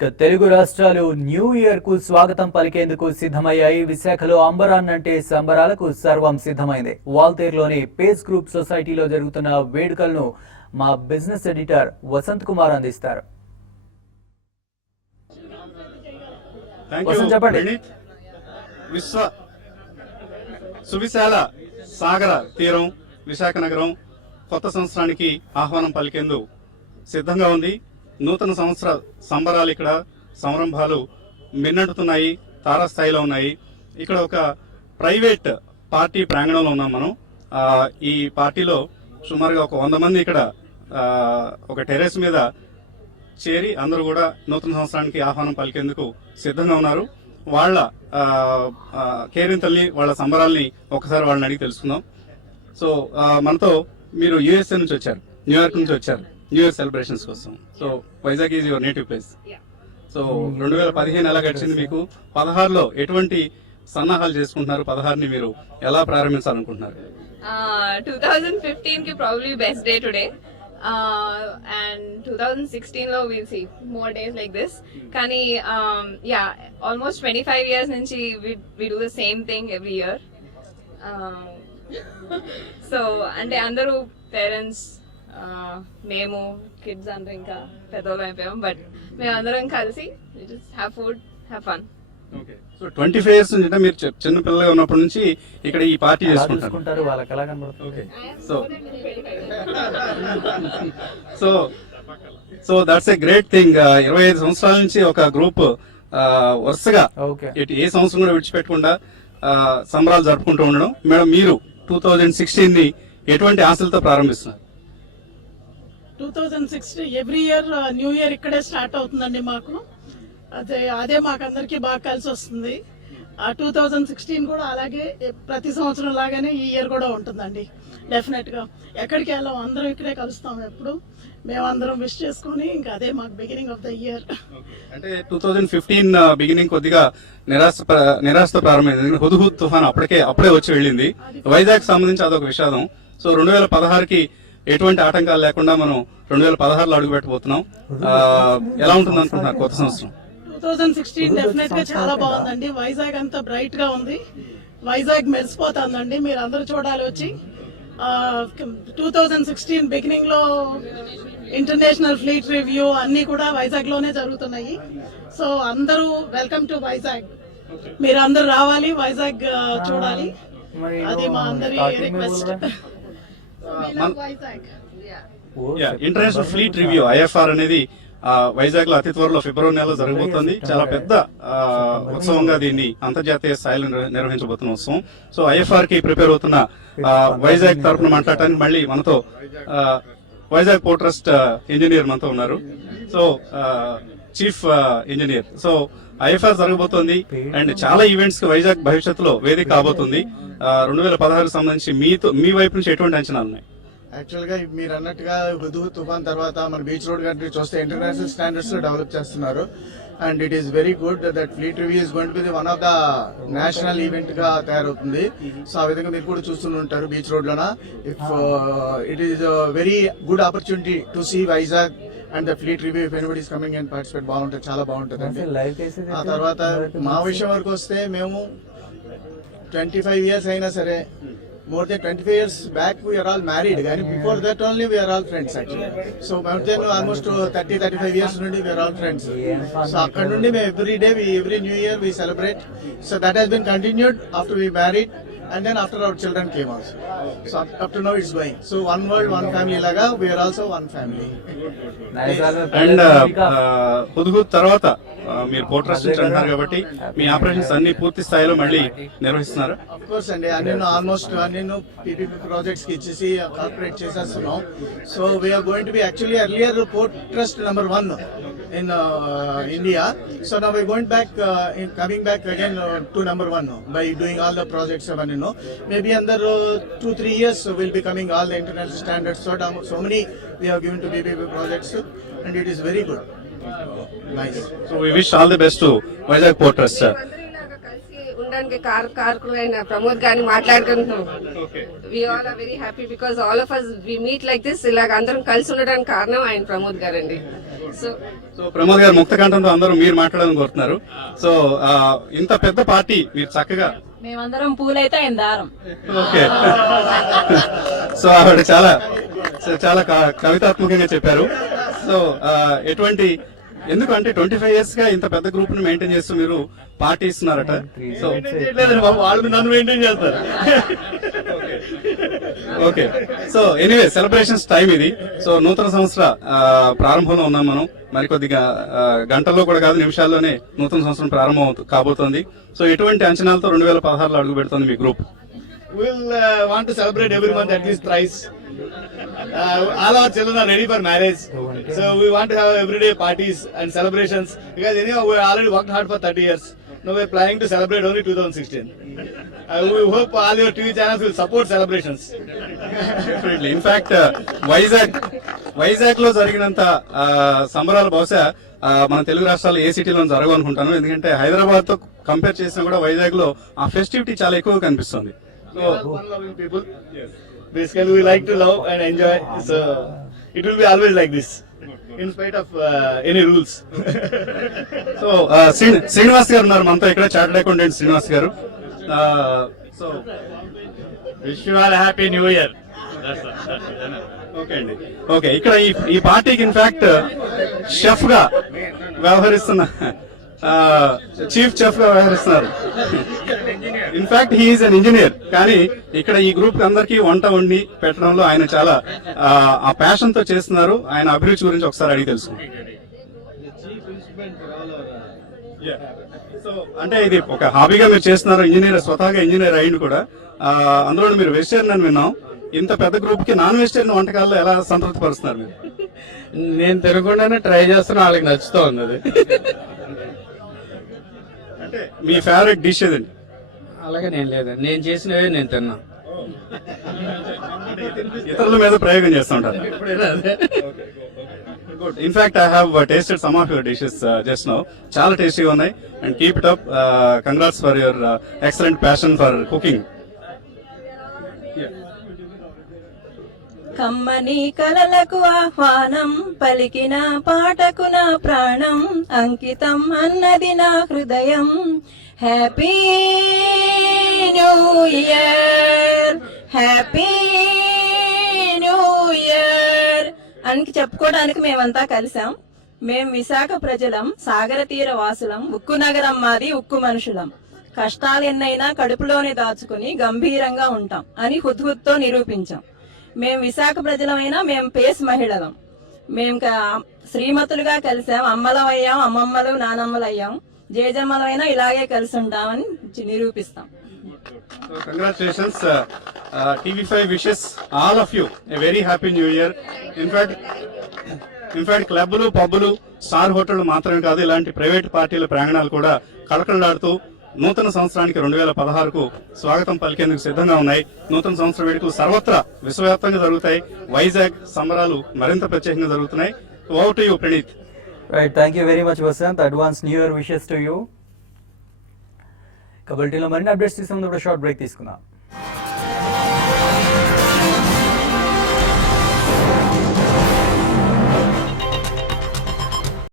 తెలుగు రాష్ట్రాలు new year కు స్వాగతం పలికేందుకు సిద్ధమయ్యాయి. విశాఖలో అంబరాన్ అంటే సంబరాలకు సర్వం సిద్ధమైంది. వాల్తేరులోని పేస్ గ్రూప్ సొసైటీలో జరుగుతున్న వేడుకలను మా బిజినెస్ ఎడిటర్ వసంత్ కుమార్ అందిస్తారు. చెప్పండి. సువిశాల సాగర తీరం విశాఖ నగరం కొత్త సంవత్సరానికి ఆహ్వానం పలికేందుకు సిద్ధంగా ఉంది. నూతన సంవత్సర సంబరాలు ఇక్కడ సంరంభాలు మిన్నట్టుతున్నాయి, తారాస్థాయిలో ఉన్నాయి. ఇక్కడ ఒక ప్రైవేట్ పార్టీ ప్రాంగణంలో ఉన్నాం మనం. ఈ పార్టీలో సుమారుగా ఒక 100 మంది ఇక్కడ ఒక టెర్రస్ మీద చేరి అందరూ కూడా నూతన సంవత్సరానికి ఆహ్వానం పలికేందుకు సిద్ధంగా ఉన్నారు. వాళ్ళ కేరింతల్ని వాళ్ళ సంబరాల్ని ఒకసారి వాళ్ళని అడిగి తెలుసుకుందాం. సో మనతో మీరు యుఎస్ఏ నుంచి వచ్చారు, న్యూయార్క్ నుంచి వచ్చారు న్యూ ఇయర్ సెలబ్రేషన్స్ కోసం. So Vizag is your native place. So 2015 ఎలా గడిచింది మీకు? 16లో ఎటువంటి సన్నాహాలు చేసుకుంటున్నారు? 16ని మీరు ఎలా ప్రారంభించాలనుకుంటున్నారు? 2015 కి probably best day today. And 2016 లో we'll see more days like this. కానీ almost 25 years నుంచి we do the same thing every year. So అంటే అందరూ పేరెంట్స్, మేము కిడ్స్ అందరూ ఇంకా పెద్దవాళ్ళు అయిపోయాం, బట్ మేము అందరం కలిసి just have food, have fun. So 25 years నుంచి మీరు చిన్న పిల్లగా ఉన్నప్పటి నుంచి ఇక్కడ ఈ పార్టీ చేసుకుంటారు. వాళ్ళకి ఎలా కనబడుతుంది? So that's a great thing. 25 సంవత్సరాల నుంచి ఒక గ్రూప్ వరుసగా ఏ సంవత్సరం కూడా విడిచిపెట్టకుండా సంబరాలు జరుపుకుంటూ ఉండడం. మేడం, మీరు 2016 ని ఎటువంటి ఆశలతో ప్రారంభిస్తున్నారు? 2016 ఎవ్రీ ఇయర్ న్యూ ఇయర్ ఇక్కడే స్టార్ట్ అవుతుందండి మాకు. అదే మాకందరికి బాగా కలిసి వస్తుంది. 2016 కూడా అలాగే ప్రతి సంవత్సరం లాగానే ఈ ఇయర్ కూడా ఉంటుందండి. డెఫినెట్ గా ఎక్కడికి వెళ్ళాం, అందరం ఇక్కడే కలుస్తాం. ఎప్పుడు మేమందరం విష్ చేసుకుని ఇంకా అదే మాకు బిగినింగ్ ఆఫ్ ద ఇయర్. అంటే 2015 బిగినింగ్ కొద్దిగా నిరాశతో ప్రారంభమైంది. హుద్హుద్ తుఫాన్ అప్పుడే వచ్చి వెళ్ళింది. వైజాగ్ సంబంధించి అదొక విషాదం. సో 2016కి ఎటువంటి ఆటంకాలు లేకుండా మనం 2016లో అడుగు పెట్టబోతున్నాం. ఎలా ఉంటుంది అనుకుంటున్నారు కొత్త సంవత్సరం? 2016 డెఫినెట్ గా చాలా బాగుందండి. వైజాగ్ అంతా బ్రైట్ గా ఉంది. వైజాగ్ మెరిసిపోతుందండి. మీరు అందరూ చూడాలి వచ్చి. 2016 బిగినింగ్ లో ఇంటర్నేషనల్ ఫ్లీట్ రివ్యూ అన్ని కూడా వైజాగ్ లోనే జరుగుతున్నాయి. సో అందరూ వెల్కమ్ టు వైజాగ్. మీరు అందరూ రావాలి, వైజాగ్ చూడాలి. అది మా అందరి request. International fleet review IFR అనేది వైజాగ్ లో అతి త్వరలో ఫిబ్రవరి నెలలో జరగబోతోంది. చాలా పెద్ద ఉత్సవంగా దీన్ని అంతర్జాతీయ స్థాయిలో నిర్వహించబోతున్న ఉత్సవం. సో IFR కి ప్రిపేర్ అవుతున్న వైజాగ్ తరఫున మాట్లాడటానికి మళ్ళీ మనతో వైజాగ్ పోర్ట్ ట్రస్ట్ ఇంజనీర్ మనతో ఉన్నారు. So chief engineer. So IFR జరగబోతోంది అండ్ చాలా ఈవెంట్స్ కి వైజాగ్ భవిష్యత్తులో వేదిక కాబోతుంది. 2016 సంబంధించి మీ వైపు నుంచి ఎటువంటి అంచనాలు ఉన్నాయి? యాక్చువల్ గా మీరు అన్నట్టుగా హుద్హుద్ తుఫాన్ తర్వాత మన బీచ్ రోడ్ కంట్రీ చూస్తే ఇంటర్నేషనల్ స్టాండర్డ్స్ లో డెవలప్ చేస్తున్నారు. And it is very good that fleet review is going to be one of the national event గా తయారవుతుంది. సో ఆ విధంగా మీరు కూడా చూస్తూనే ఉంటారు బీచ్ రోడ్ లోన. If it is very good opportunity to see Vizag and the fleet review. If anybody is coming and participate, బాగుంటుంది, చాలా బాగుంటుంది అండి. ఆ తర్వాత మా విషయం వరకు వస్తే మేము 25 years అయినా సరే, more than 25 years back we are all married, and before that only we are all friends actually. So more than almost 30-35 years nundi we are all friends. So akkad nundi me every day, every new year we celebrate. So that has been continued after we married, and then after our children came also. So up to now it's going. So one world, one family laga, we are also one family. And Hudhud తర్వాత మీరు port trust నుంచి అంటున్నారు కాబట్టి మీ operations అన్ని పూర్తి స్థాయిలో మళ్ళీ నిర్వహిస్తున్నారు? ఆఫ్ కోర్స్ అండి, అన్ని ఆల్మోస్ట్ అన్ని PPP ప్రాజెక్ట్స్ కి ఇచ్చేసి కార్పొరేట్ చేసేస్తున్నాం. So we're going to be actually earlier port trust number 1 in India. So now we're going back, coming back again to number 1 by doing all the projects. Maybe under 2-3 years we'll be coming all the international standards. So many we have given to PPP projects, and it is very good. Nice. So we wish all the best to Vizag Port Trust. రావడానికి కారకులైన ప్రమోద్ గారిని మాట్లాడుకుంటున్నాం. We all are very happy because all of us we meet like this. ఇలాగ అందరం కలిసి ఉండడానికి కారణం ఆయన ప్రమోద్ గారండి. సో ప్రమోద్ గారు ముక్త కంఠంతో అందరూ మీరు మాట్లాడాలని కోరుతున్నారు. సో ఇంత పెద్ద పార్టీ మీరు చక్కగా మేమందరం పూలైతే ఆయన దారం. ఓకే. సో ఆవిడ చాలా చాలా కవితాత్మకంగా చెప్పారు. సో ఎటువంటి ఎందుకంటే 25 years గా ఇంత పెద్ద గ్రూప్ ని మెయింటైన్ చేస్తూ మీరు పార్టీ ఇస్తున్నారట. సో వాళ్ళు నన్ను మెయింటైన్ చేస్తారు. Okay. So anyway celebrations time ఇది. సో నూతన సంవత్సర ప్రారంభంలో ఉన్నాం మనం. మరికొద్దిగా గంటల్లో కూడా కాదు, నిమిషాల్లోనే నూతన సంవత్సరం ప్రారంభం కాబోతోంది. సో ఎటువంటి అంచనాలతో 2016లో అడుగు పెడుతుంది మీ group? We'll want to celebrate every month at least thrice. All our children are ready for marriage, so we want to have everyday parties and celebrations because anyhow we already worked hard for 30 years. Now we're planning to celebrate only 2016. We hope all your TV channels will support celebrations. In fact, Vizag లో జరిగినంత సంబరాలు బహుశా మన తెలుగు రాష్ట్రాల్లో ఏ సిటీలో జరగవు అనుకుంటాను. ఎందుకంటే హైదరాబాద్ తో కంపేర్ చేసినా కూడా వైజాగ్ లో ఆ ఫెస్టివిటీ చాలా ఎక్కువ కనిపిస్తుంది. Fun-loving people. Yes. Basically, we like to love and enjoy. So it will be always like this, in spite of any rules. So Srinivas గారు ఉన్నారు మనతో ఇక్కడ, చార్టర్డ్ అకౌంటెంట్ శ్రీనివాస్ గారు. So wish you all happy new year. Okay అండి. Okay, ఇక్కడ ఈ పార్టీకి in fact chef గా వ్యవహరిస్తున్న చీఫ్ చెఫ్ గా వ్యవహరిస్తున్నారు. In fact he is an engineer. కానీ ఇక్కడ ఈ గ్రూప్ అందరికీ వంట వండి పెట్టడంలో ఆయన చాలా ఆ ప్యాషన్ తో చేస్తున్నారు. ఆయన అభిరుచి గురించి ఒకసారి అడిగి తెలుసు. సో అంటే ఇది ఒక హాబీగా మీరు చేస్తున్నారు. ఇంజనీర్, స్వతహాగా ఇంజనీర్ అయ్యింది కూడా. అందులో మీరు వెజిటేరియన్ అని విన్నాం. ఇంత పెద్ద గ్రూప్ కి నాన్ వెజిటేరియన్ వంటకాల్లో ఎలా సంతృప్తి పరుస్తున్నారు మీరు? నేను తినకుండానే ట్రై చేస్తున్నా, వాళ్ళకి నచ్చుతూ ఉంది అది. అంటే మీ ఫేవరెట్ డిష్ ఏదండి? అలాగే నేను లేదండి, నేను చేసినవే నేను తిన్నా. ఇతరుల మీద ప్రయోగం చేస్తూ ఉంటారు. In fact I have tasted some of your dishes just now. చాలా టేస్టీగా ఉన్నాయి. And keep it up. Congrats for your excellent passion for cooking. కమ్మని కలలకు ఆహ్వానం పలికిన పాటకు నా ప్రాణం అంకితం అన్నది నా హృదయం. Happy new year, happy new year అని చెప్పుకోవడానికి మేమంతా కలిసాం. మేం విశాఖ ప్రజలం, సాగర తీర వాసులం, ఉక్కు నగరం మాది, ఉక్కు మనుషులం. కష్టాలు ఎన్నైనా కడుపులోనే దాచుకుని గంభీరంగా ఉంటాం అని హుద్హుద్తో నిరూపించాం. మేం విశాఖ ప్రజలమైనా మేం పేస్ మహిళలం. మేం శ్రీమతులుగా కలిసాం. అమ్మలం అయ్యాం, అమ్మమ్మలు నానమ్మలు అయ్యాం. జేజమ్మలమైనా ఇలాగే కలిసి ఉంటామని నిరూపిస్తాం. Congratulations. TV5 wishes all of you a very happy new year. In fact క్లబ్లు, పబ్బులు, స్టార్ హోటళ్లు మాత్రమే కాదు, ఇలాంటి ప్రైవేట్ పార్టీల ప్రాంగణాలు కూడా కళకళలాడుతూ నూతన సంవత్సరానికి 2016కు స్వాగతం పలికేందుకు సిద్ధంగా ఉన్నాయి. నూతన సంవత్సర వేడుకలు సర్వత్రా విశ్వవ్యాప్తంగా జరుగుతాయి. వైజాగ్ సంబరాలు మరింత ప్రత్యేకంగా జరుగుతున్నాయి. Over to you Praneeth. Right, thank you very much Vasanth. Advance new year wishes to you. కబడ్డీలో మరిన్ని అప్డేట్స్ తీసుకుందాం. షార్ట్ బ్రేక్ తీసుకుందాం.